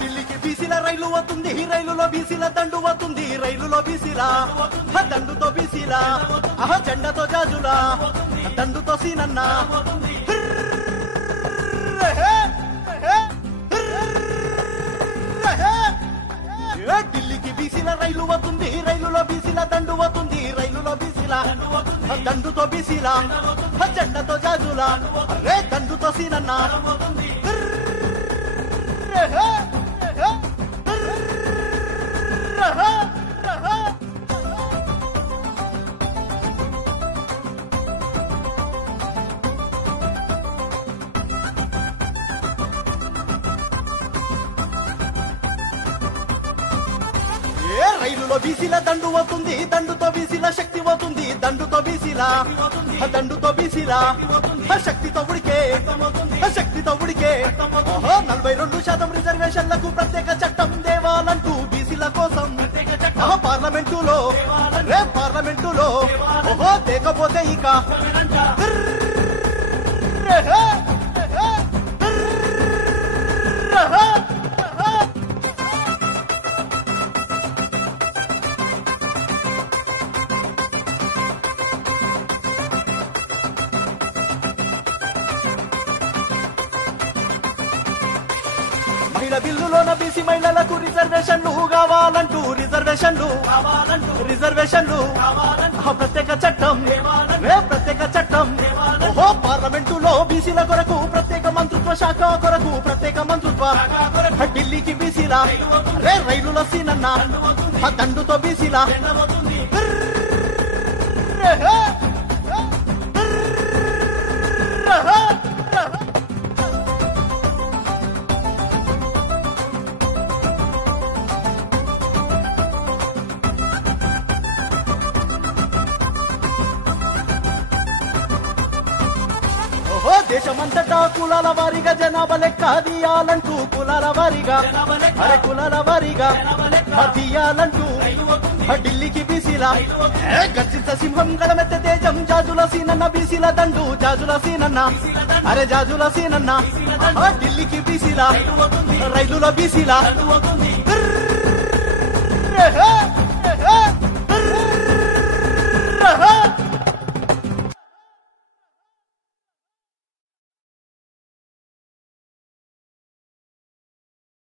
ఢిల్లీకి బీసీల రైలు వస్తుంది, రైలులో బీసీల దండు వస్తుంది, రైలులో బీసీల దండుతో బీసీల జెండాతో జాజుల దండుతో సీనన్న ఢిల్లీకి బీసీల రైలు వస్తుంది, రైలులో బీసీల దండు వస్తుంది, రైలులో బీసీల దండుతో బీసీల జెండాతో జాజుల దండుతో సీనన్న రైలులో బీసీల దండు అవుతుంది, దండుతో బీసీల శక్తి అవుతుంది, దండుతో బీసీల దండుతో బీసీల శక్తితో ఉడికే 42% రిజర్వేషన్లకు ప్రత్యేక చట్టం దేవాలంటూ బీసీల కోసం పార్లమెంటులో తేకపోతే ఇక మహిళ బిల్లులోన బీసీ మహిళలకు రిజర్వేషన్లు కావాలంటూ రిజర్వేషన్లు ప్రత్యేక చట్టం పార్లమెంటులో బీసీల కొరకు ప్రత్యేక మంత్రిత్వ శాఖ కొరకు ప్రత్యేక మంత్రిత్వ ఢిల్లీకి బీసీల రైలుల సీనన్న దండుతో బీసీల దేశమంతటా కులాల వారీగా జనాభా లెక్క తీయాలంటూ కులాల వారీగా తీయాలంటూ ఢిల్లీకి బీసీల గర్జిత సింహం గడమెత్త తేజం జాజుల సీనన్న బీసీల దండు జాజుల సీనన్న ఢిల్లీకి బీసీల రైలుల బీసీల